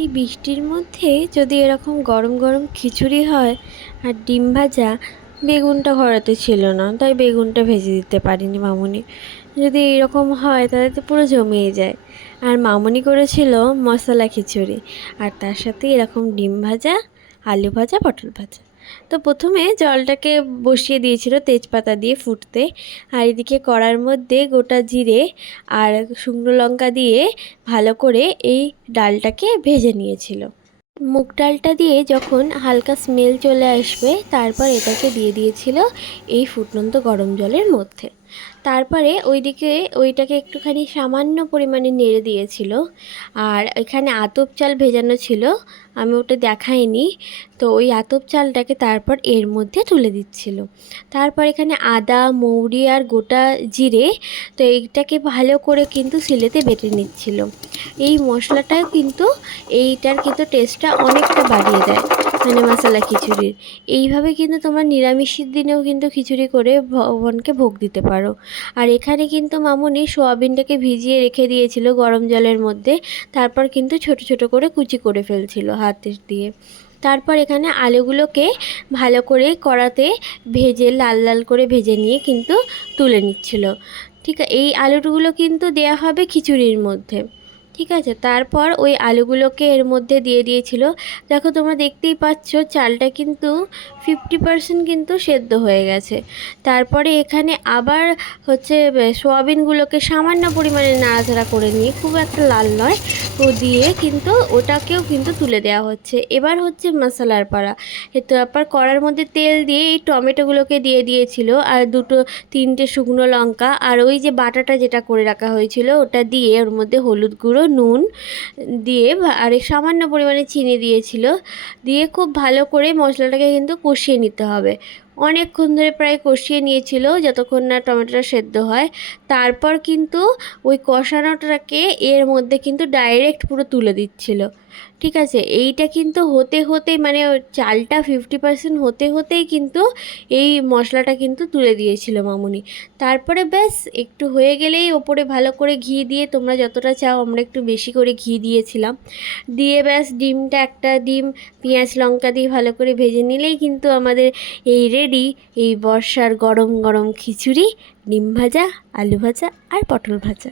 এই বৃষ্টির মধ্যে যদি এরকম গরম গরম খিচুড়ি হয় আর ডিম ভাজা, বেগুনটা ঘরেতে ছিল না তাই বেগুনটা ভেজে দিতে পারিনি মামুনি। যদি এরকম হয় তাহলে তো পুরো জমিয়ে যায়। আর মামুনি করেছিল মশলা খিচুড়ি, আর তার সাথে এরকম ডিম ভাজা, আলু ভাজা, পটল ভাজা। তো প্রথমে জলটাকে বসিয়ে দিয়েছিল তেজপাতা দিয়ে ফুটতে, আর এদিকে কড়ার মধ্যে গোটা জিরে আর শুকনো লঙ্কা দিয়ে ভালো করে এই ডালটাকে ভেজে নিয়েছিল। মুগ ডালটা দিয়ে যখন হালকা স্মেল চলে আসবে তারপর এটাকে দিয়ে দিয়েছিল এই ফুটন্ত গরম জলের মধ্যে। তারপরে ওইদিকে ওইটাকে একটুখানি সামান্য পরিমাণে নেড়ে দিয়েছিল। আর এখানে আতপ চাল ভেজানো ছিল, আমি ওটা দেখাইনি। তো ওই আতপ চালটাকে তারপর এর মধ্যে তুলে দিচ্ছিল। তারপর এখানে আদা, মৌরি আর গোটা জিরে, তো এইটাকে ভালো করে কিন্তু শিলেতে বেটে নিচ্ছিল। এই মশলাটাও কিন্তু এইটার কিন্তু টেস্টটা অনেকটা বাড়িয়ে দেয়, মানে মশলা খিচুড়ির। এইভাবে কিন্তু তোমরা নিরামিষের দিনেও কিন্তু খিচুড়ি করে ভগবানকে ভোগ দিতে পারো। আর এখানে কিন্তু মামুনি সোয়াবিনটাকে ভিজিয়ে রেখে দিয়েছিল গরম জলের মধ্যে, তারপর কিন্তু ছোট ছোট করে কুচি করে ফেলছিল হাতের দিয়ে। তারপর এখানে আলুগুলোকে ভালো করে কড়াতে ভেজে লাল লাল করে ভেজে নিয়ে কিন্তু তুলে নিচ্ছিল। ঠিক আছে, এই আলুগুলো কিন্তু দেয়া হবে খিচুড়ির মধ্যে। ঠিক আছে, তারপর ওই আলুগুলোকে এর মধ্যে দিয়ে দিয়েছিল। দেখো তোমরা দেখতেই পাচ্ছ চালটা কিন্তু 50% কিন্তু সেদ্ধ হয়ে গেছে। তারপরে এখানে আবার হচ্ছে সোয়াবিনগুলোকে সামান্য পরিমাণে নাড়াচাড়া করে নিয়ে, খুব একটা লাল নয়, ও দিয়ে কিন্তু ওটাকেও কিন্তু তুলে দেওয়া হচ্ছে। এবার হচ্ছে মশলার পাড়া। তারপর কড়ার মধ্যে তেল দিয়ে এই টমেটোগুলোকে দিয়ে দিয়েছিল, আর দুটো তিনটে শুকনো লঙ্কা, আর ওই যে বাটাটা যেটা করে রাখা হয়েছিল ওটা দিয়ে ওর মধ্যে হলুদ গুঁড়ো, নুন দিয়ে আর সামান্য পরিমাণে চিনি দিয়েছিল। দিয়ে খুব ভালো করে মশলাটাকে কিন্তু কষিয়ে নিতে হবে। অনেকক্ষণ ধরে প্রায় কষিয়ে নিয়েছিল যতক্ষণ না টমেটোটা সেদ্ধ হয়। তারপর কিন্তু ওই কষানোটাকে এর মধ্যে কিন্তু ডাইরেক্ট পুরো তুলে দিচ্ছিল। ঠিক আছে, এইটা কিন্তু হতে হতেই, মানে চালটা 50% হতে হতেই কিন্তু এই মশলাটা কিন্তু তুলে দিয়েছিল মামুনি। তারপরে ব্যাস একটু হয়ে গেলেই ওপরে ভালো করে ঘি দিয়ে, তোমরা যতটা চাও, আমরা একটু বেশি করে ঘি দিয়েছিলাম, দিয়ে ব্যাস ডিমটা, একটা ডিম পেঁয়াজ লঙ্কা দিয়ে ভালো করে ভেজে নিলেই কিন্তু আমাদের এই রেডি এই বর্ষার গরম গরম খিচুড়ি, ডিম ভাজা, আলু ভাজা আর পটল ভাজা।